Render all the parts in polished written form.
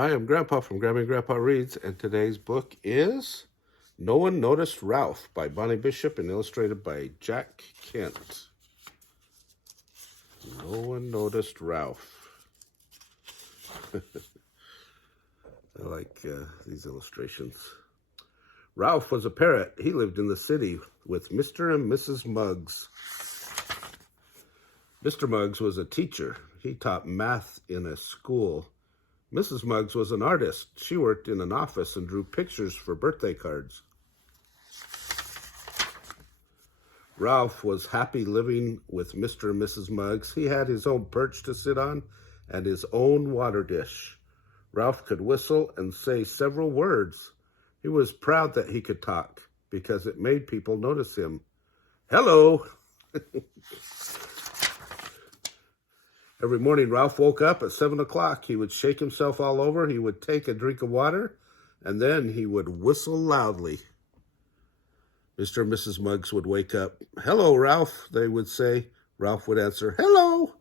Hi, I'm Grandpa from Grammy and Grandpa Reads, and today's book is No One Noticed Ralph by Bonnie Bishop and illustrated by Jack Kent. No one noticed Ralph. I like these illustrations. Ralph was a parrot. He lived in the city with Mr. and Mrs. Muggs. Mr. Muggs was a teacher. He taught math in a school. Mrs. Muggs was an artist. She worked in an office and drew pictures for birthday cards. Ralph was happy living with Mr. and Mrs. Muggs. He had his own perch to sit on and his own water dish. Ralph could whistle and say several words. He was proud that he could talk because it made people notice him. Hello! Every morning, Ralph woke up at 7 o'clock. He would shake himself all over. He would take a drink of water, and then he would whistle loudly. Mr. and Mrs. Muggs would wake up. Hello, Ralph, they would say. Ralph would answer, hello.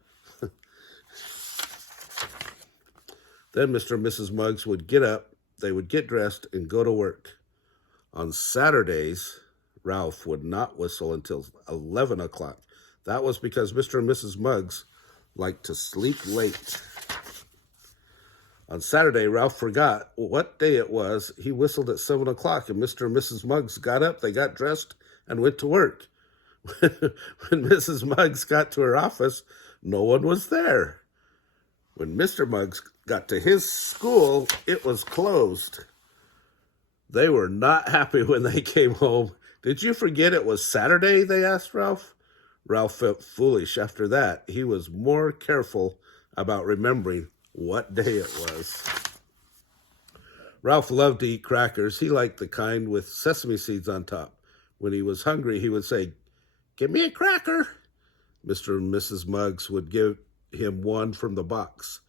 Then Mr. and Mrs. Muggs would get up. They would get dressed and go to work. On Saturdays, Ralph would not whistle until 11 o'clock. That was because Mr. and Mrs. Muggs liked to sleep late. On Saturday, Ralph forgot what day it was. He whistled at 7 o'clock, and Mr. and Mrs. Muggs got up, they got dressed, and went to work. When Mrs. Muggs got to her office, no one was there. When Mr. Muggs got to his school, it was closed. They were not happy when they came home. Did you forget it was Saturday? They asked Ralph. Ralph felt foolish after that. He was more careful about remembering what day it was. Ralph loved to eat crackers. He liked the kind with sesame seeds on top. When he was hungry, he would say, "Give me a cracker." Mr. and Mrs. Muggs would give him one from the box.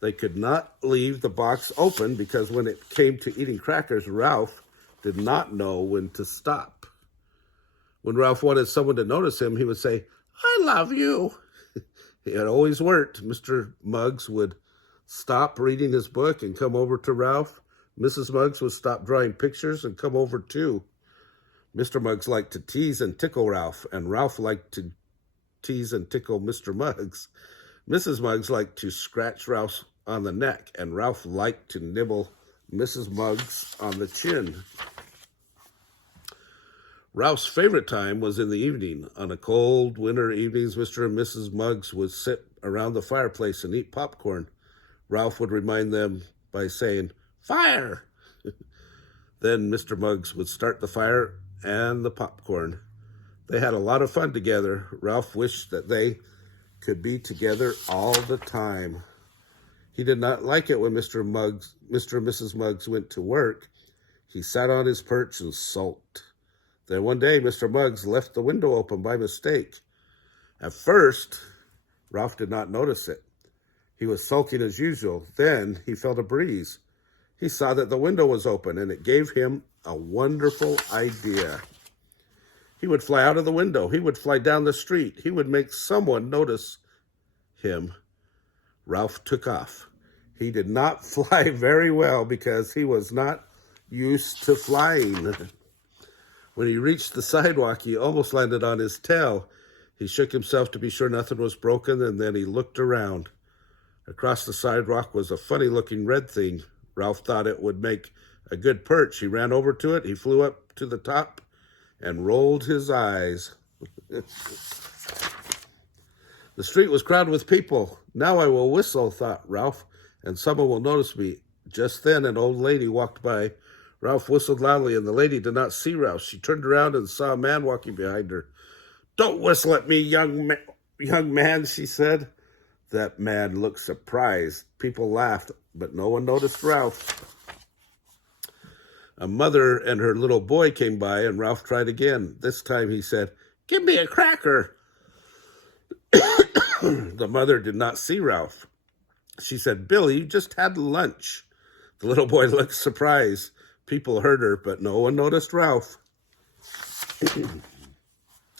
They could not leave the box open because when it came to eating crackers, Ralph did not know when to stop. When Ralph wanted someone to notice him, he would say, "I love you." It always worked. Mr. Muggs would stop reading his book and come over to Ralph. Mrs. Muggs would stop drawing pictures and come over too. Mr. Muggs liked to tease and tickle Ralph, and Ralph liked to tease and tickle Mr. Muggs. Mrs. Muggs liked to scratch Ralph on the neck, and Ralph liked to nibble Mrs. Muggs on the chin. Ralph's favorite time was in the evening. On a cold winter evenings, Mr. and Mrs. Muggs would sit around the fireplace and eat popcorn. Ralph would remind them by saying, "Fire!" Then Mr. Muggs would start the fire and the popcorn. They had a lot of fun together. Ralph wished that they could be together all the time. He did not like it when Mr. and Mrs. Muggs went to work. He sat on his perch and sulked. Then one day, Mr. Muggs left the window open by mistake. At first, Ralph did not notice it. He was sulking as usual. Then he felt a breeze. He saw that the window was open, and it gave him a wonderful idea. He would fly out of the window. He would fly down the street. He would make someone notice him. Ralph took off. He did not fly very well because he was not used to flying. When he reached the sidewalk, he almost landed on his tail. He shook himself to be sure nothing was broken, and then he looked around. Across the sidewalk was a funny-looking red thing. Ralph thought it would make a good perch. He ran over to it. He flew up to the top and rolled his eyes. The street was crowded with people. Now I will whistle, thought Ralph, and someone will notice me. Just then, an old lady walked by. Ralph whistled loudly, and the lady did not see Ralph. She turned around and saw a man walking behind her. "Don't whistle at me, young man," she said. That man looked surprised. People laughed, but no one noticed Ralph. A mother and her little boy came by, and Ralph tried again. This time he said, "Give me a cracker." The mother did not see Ralph. She said, "Billy, you just had lunch." The little boy looked surprised. People heard her, but no one noticed Ralph.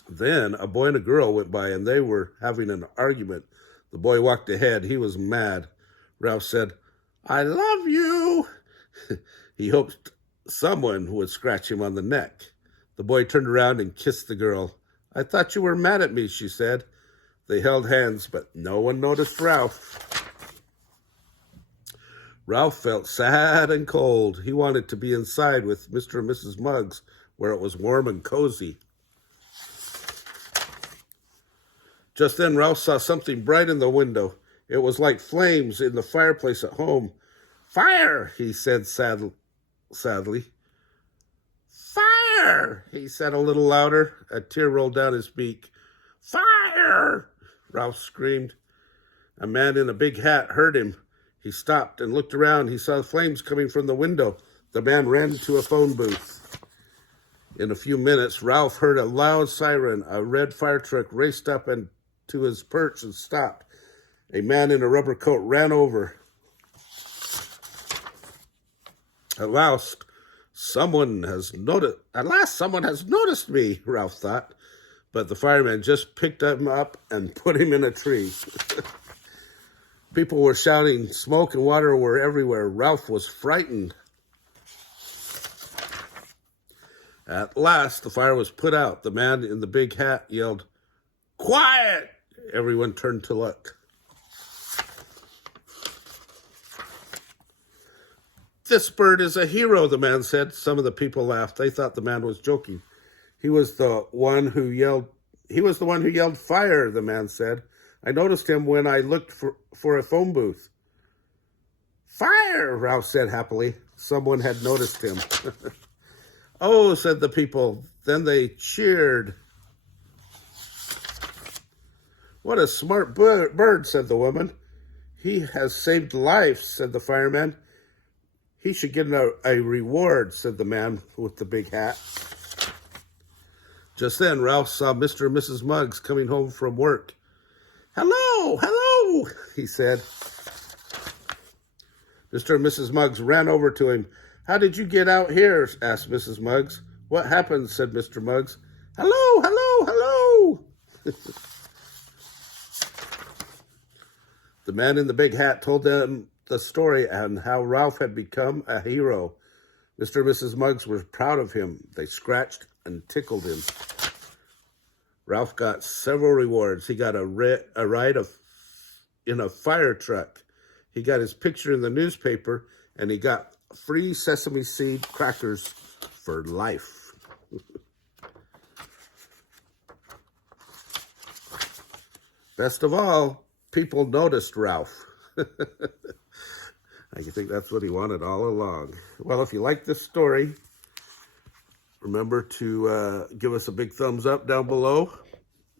Then a boy and a girl went by, and they were having an argument. The boy walked ahead. He was mad. Ralph said, I love you. He hoped someone would scratch him on the neck. The boy turned around and kissed the girl. I thought you were mad at me, she said. They held hands, but no one noticed Ralph. Ralph felt sad and cold. He wanted to be inside with Mr. and Mrs. Muggs, where it was warm and cozy. Just then, Ralph saw something bright in the window. It was like flames in the fireplace at home. Fire, he said sadly. Fire, he said a little louder. A tear rolled down his beak. Fire, Ralph screamed. A man in a big hat heard him. He stopped and looked around. He saw flames coming from the window. The man ran to a phone booth. In a few minutes, Ralph heard a loud siren. A red fire truck raced up and to his perch and stopped. A man in a rubber coat ran over. At last, someone has noticed me, Ralph thought. But the fireman just picked him up and put him in a tree. People were shouting. Smoke and water were everywhere. Ralph was frightened. At last, the fire was put out. The man in the big hat yelled, "Quiet!" Everyone turned to look. This bird is a hero, the man said. Some of the people laughed. They thought the man was joking. He was the one who yelled fire, the man said. I noticed him when I looked for a phone booth. Fire, Ralph said happily. Someone had noticed him. Oh, said the people. Then they cheered. What a smart bird, said the woman. He has saved lives, said the fireman. He should get a reward, said the man with the big hat. Just then, Ralph saw Mr. and Mrs. Muggs coming home from work. Hello, hello, he said. Mr. and Mrs. Muggs ran over to him. How did you get out here? Asked Mrs. Muggs. What happened? Said Mr. Muggs. Hello, hello, hello. The man in the big hat told them the story and how Ralph had become a hero. Mr. and Mrs. Muggs were proud of him. They scratched and tickled him. Ralph got several rewards. He got a ride in a fire truck. He got his picture in the newspaper, and he got free sesame seed crackers for life. Best of all, people noticed Ralph. I think that's what he wanted all along. Well, if you like this story, remember to give us a big thumbs up down below,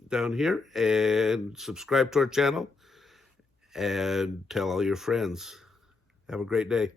down here, and subscribe to our channel, and tell all your friends. Have a great day.